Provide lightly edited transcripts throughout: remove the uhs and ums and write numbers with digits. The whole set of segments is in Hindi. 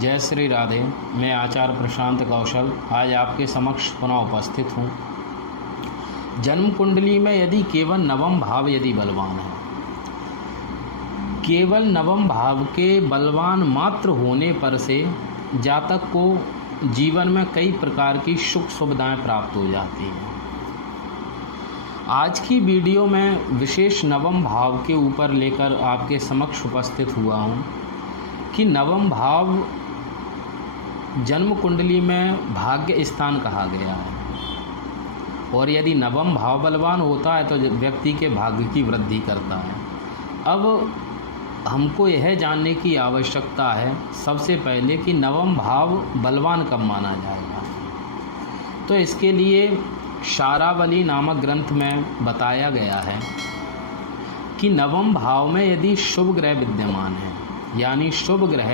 जय श्री राधे। मैं आचार्य प्रशांत कौशल आज आपके समक्ष पुनः उपस्थित हूँ। जन्म कुंडली में यदि केवल नवम भाव यदि बलवान है, केवल नवम भाव के बलवान मात्र होने पर से जातक को जीवन में कई प्रकार की सुख सुविधाएं प्राप्त हो जाती हैं। आज की वीडियो में विशेष नवम भाव के ऊपर लेकर आपके समक्ष उपस्थित हुआ हूँ कि नवम भाव जन्म कुंडली में भाग्य स्थान कहा गया है और यदि नवम भाव बलवान होता है तो व्यक्ति के भाग्य की वृद्धि करता है। अब हमको यह जानने की आवश्यकता है सबसे पहले कि नवम भाव बलवान कब माना जाएगा। तो इसके लिए शारावली नामक ग्रंथ में बताया गया है कि नवम भाव में यदि शुभ ग्रह विद्यमान है, यानी शुभ ग्रह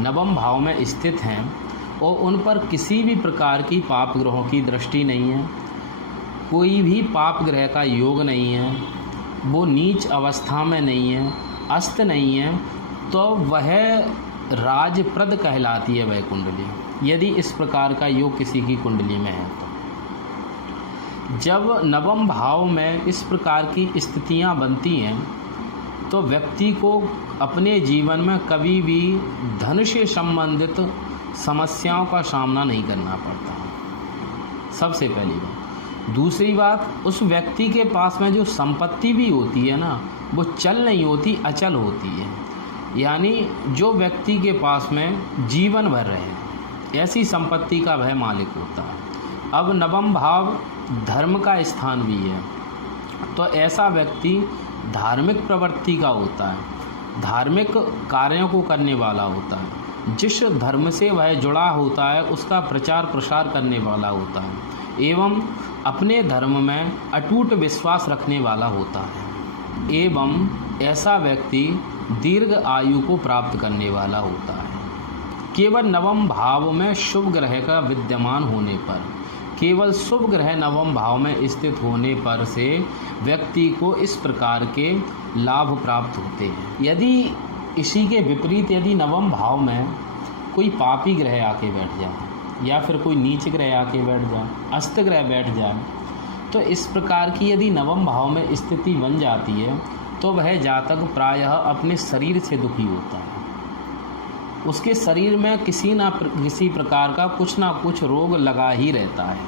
नवम भाव में स्थित हैं और उन पर किसी भी प्रकार की पाप ग्रहों की दृष्टि नहीं है, कोई भी पाप ग्रह का योग नहीं है, वो नीच अवस्था में नहीं है, अस्त नहीं है, तो वह राजप्रद कहलाती है वह कुंडली। यदि इस प्रकार का योग किसी की कुंडली में है तो जब नवम भाव में इस प्रकार की स्थितियां बनती हैं तो व्यक्ति को अपने जीवन में कभी भी धन से संबंधित समस्याओं का सामना नहीं करना पड़ता, सबसे पहली बात। दूसरी बात, उस व्यक्ति के पास में जो संपत्ति भी होती है ना, वो चल नहीं होती, अचल होती है। यानी जो व्यक्ति के पास में जीवन भर रहे ऐसी संपत्ति का वह मालिक होता है। अब नवम भाव धर्म का स्थान भी है तो ऐसा व्यक्ति धार्मिक प्रवृत्ति का होता है, धार्मिक कार्यों को करने वाला होता है, जिस धर्म से वह जुड़ा होता है उसका प्रचार प्रसार करने वाला होता है एवं अपने धर्म में अटूट विश्वास रखने वाला होता है एवं ऐसा व्यक्ति दीर्घ आयु को प्राप्त करने वाला होता है। केवल नवम भाव में शुभ ग्रह का विद्यमान होने पर, केवल शुभ ग्रह नवम भाव में स्थित होने पर से व्यक्ति को इस प्रकार के लाभ प्राप्त होते हैं। यदि इसी के विपरीत यदि नवम भाव में कोई पापी ग्रह आके बैठ जाए या फिर कोई नीच ग्रह आके बैठ जाए, अस्त ग्रह बैठ जाए, तो इस प्रकार की यदि नवम भाव में स्थिति बन जाती है तो वह जातक प्रायः अपने शरीर से दुखी होता है। उसके शरीर में किसी न किसी प्रकार का कुछ ना कुछ रोग लगा ही रहता है,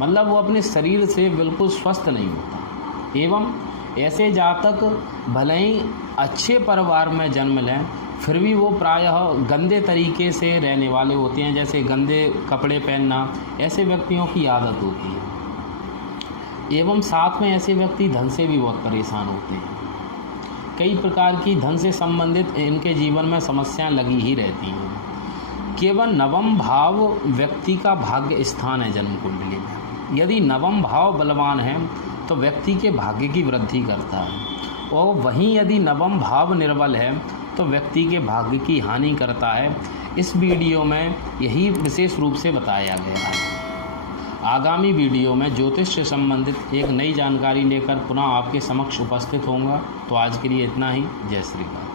मतलब वो अपने शरीर से बिल्कुल स्वस्थ नहीं होता। एवं ऐसे जातक भले ही अच्छे परिवार में जन्म लें फिर भी वो प्रायः गंदे तरीके से रहने वाले होते हैं, जैसे गंदे कपड़े पहनना ऐसे व्यक्तियों की आदत होती है। एवं साथ में ऐसे व्यक्ति धन से भी बहुत परेशान होते हैं, कई प्रकार की धन से संबंधित इनके जीवन में समस्याएं लगी ही रहती हैं। केवल नवम भाव व्यक्ति का भाग्य स्थान है जन्म कुंडली में। यदि नवम भाव बलवान है तो व्यक्ति के भाग्य की वृद्धि करता है और वहीं यदि नवम भाव निर्बल है तो व्यक्ति के भाग्य की हानि करता है। इस वीडियो में यही विशेष रूप से बताया गया है। आगामी वीडियो में ज्योतिष से संबंधित एक नई जानकारी लेकर पुनः आपके समक्ष उपस्थित होऊंगा। तो आज के लिए इतना ही। जय श्री राम।